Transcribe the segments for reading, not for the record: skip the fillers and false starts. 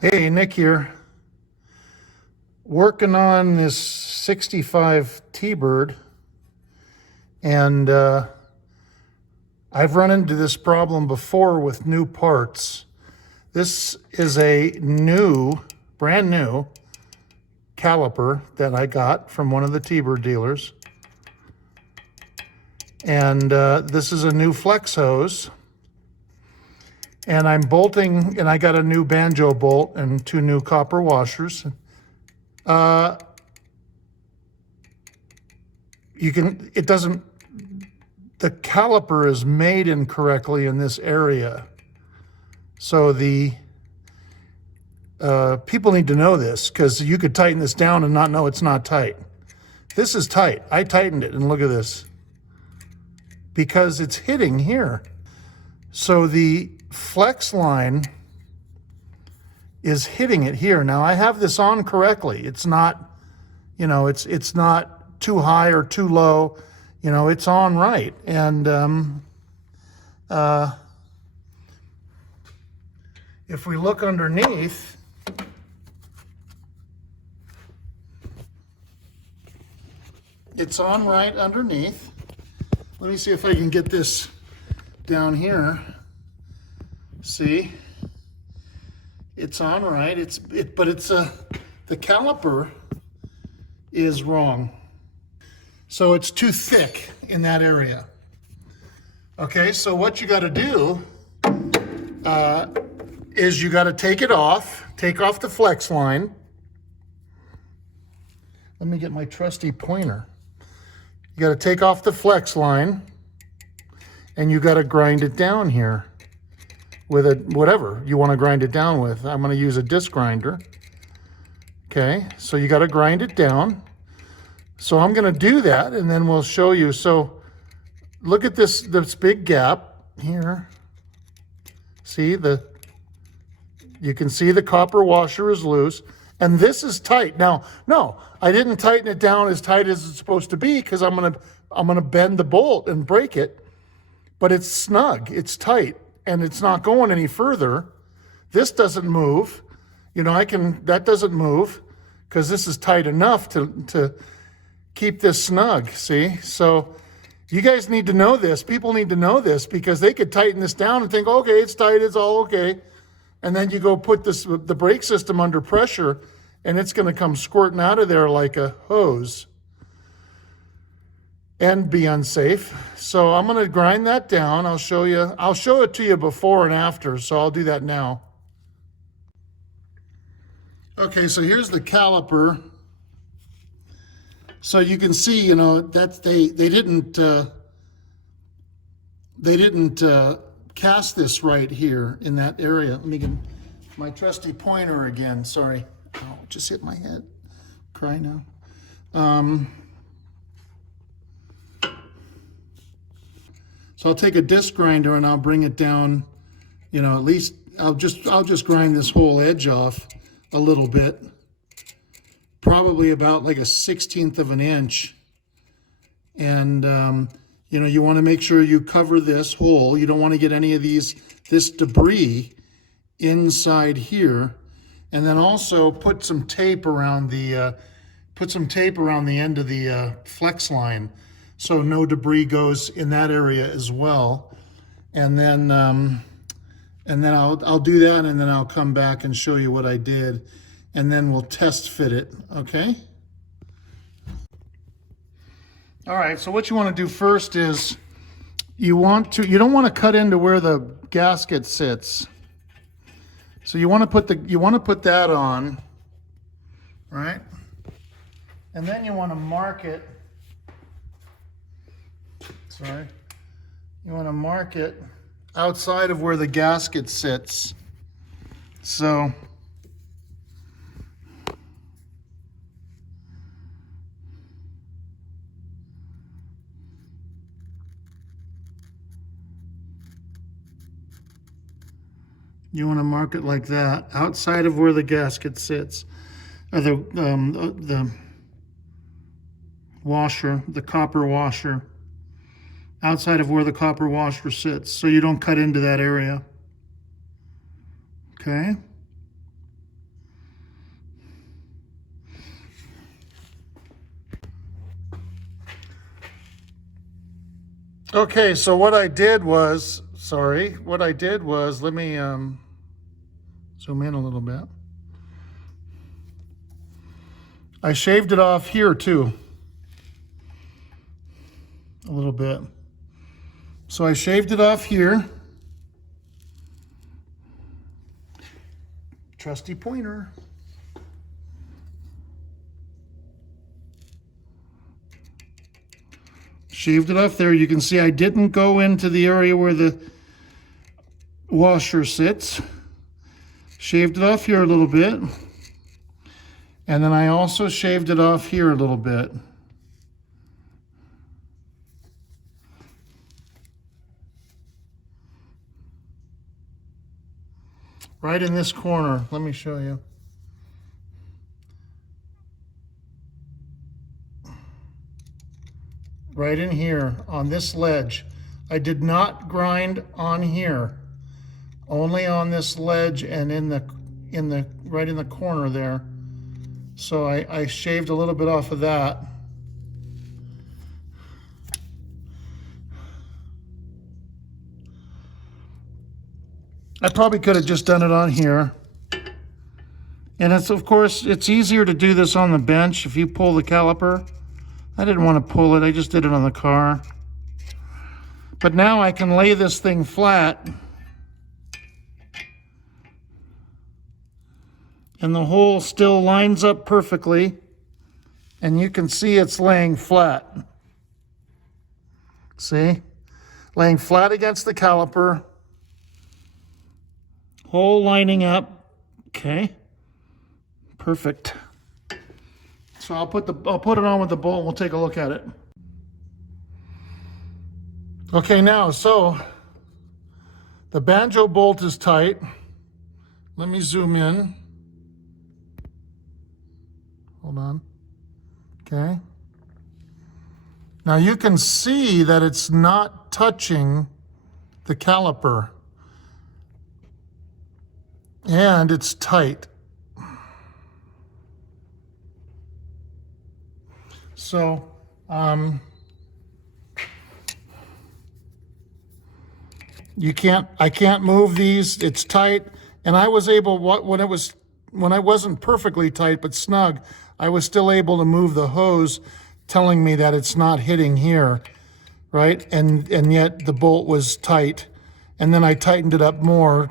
Hey, Nick here. Working on this 65 T-Bird, and I've run into this problem before with new parts. This is a brand new caliper that I got from one of the T-Bird dealers. And this is a new flex hose. And I'm bolting, and I got a new banjo bolt and two new copper washers. The caliper is made incorrectly in this area. So the people need to know this, because you could tighten this down and not know it's not tight. This is tight. I tightened it, and look at this. Because it's hitting here. So the flex line is hitting it here. Now I have this on correctly. It's not, it's not too high or too low. It's on right. And if we look underneath, it's on right underneath. Let me see if I can get this down here. See, it's on right. But the caliper is wrong. So it's too thick in that area. Okay, so what you got to do is you got to take off the flex line. Let me get my trusty pointer. You got to take off the flex line, and you got to grind it down here with whatever you want to grind it down with. I'm going to use a disc grinder. Okay, so you got to grind it down. So I'm going to do that, and then we'll show you. So look at this big gap here. See, you can see the copper washer is loose, and this is tight. Now, no, I didn't tighten it down as tight as it's supposed to be, because I'm gonna bend the bolt and break it. But it's snug, it's tight, and it's not going any further. This doesn't move. That doesn't move, because this is tight enough to keep this snug, see? So you guys need to know this. People need to know this, because they could tighten this down and think, okay, it's tight, it's all okay. And then you go put the brake system under pressure, and it's gonna come squirting out of there like a hose and be unsafe. So I'm gonna grind that down. I'll show it to you before and after, so I'll do that now. Okay, so here's the caliper. So you can see, that they didn't cast this right here in that area. Let me get my trusty pointer again. Sorry, just hit my head. Cry now. So I'll take a disc grinder and I'll bring it down. At least I'll just grind this whole edge off a little bit. Probably about like a 1/16 of an inch. And, you want to make sure you cover this hole. You don't want to get any of this debris inside here. And then also put some tape around the end of the flex line, so no debris goes in that area as well. And then I'll do that, and then I'll come back and show you what I did. And then we'll test fit it, okay? All right, so what you want to do first is you don't want to cut into where the gasket sits. So you want to put that on, right? And then you want to mark it. Sorry. You want to mark it outside of where the gasket sits. So you want to mark it like that, outside of where the gasket sits, or the washer, the copper washer, outside of where the copper washer sits, so you don't cut into that area. Okay. Okay, so what I did was, let me zoom in a little bit. I shaved it off here too, a little bit. So I shaved it off here. Trusty pointer. Shaved it off there. You can see I didn't go into the area where the washer sits. Shaved it off here a little bit. And then I also shaved it off here a little bit. Right in this corner. Let me show you. Right in here on this ledge. I did not grind on here, only on this ledge and right in the corner there. So I shaved a little bit off of that. I probably could have just done it on here. And of course, it's easier to do this on the bench if you pull the caliper. I didn't want to pull it, I just did it on the car. But now I can lay this thing flat. And the hole still lines up perfectly. And you can see it's laying flat. See? Laying flat against the caliper. Hole lining up. Okay. Perfect. So I'll put it on with the bolt and we'll take a look at it. Okay, now, so the banjo bolt is tight. Let me zoom in. Hold on. Okay. Now you can see that it's not touching the caliper. And it's tight. So, I can't move these. It's tight, and I was able, when I wasn't perfectly tight but snug, I was still able to move the hose, telling me that it's not hitting here, right? And yet the bolt was tight, and then I tightened it up more,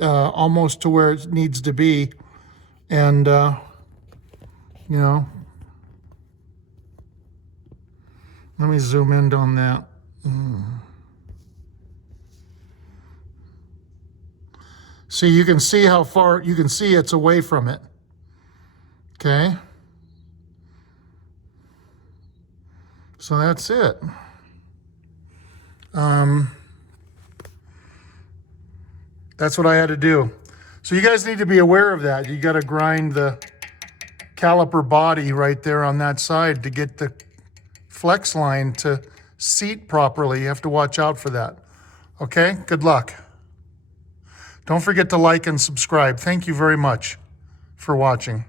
almost to where it needs to be, and you know. Let me zoom in on that. See, you can see how far, you can see it's away from it. Okay. So that's it. That's what I had to do. So you guys need to be aware of that. You got to grind the caliper body right there on that side to get the flex line to seat properly. You have to watch out for that. Okay, good luck. Don't forget to like and subscribe. Thank you very much for watching.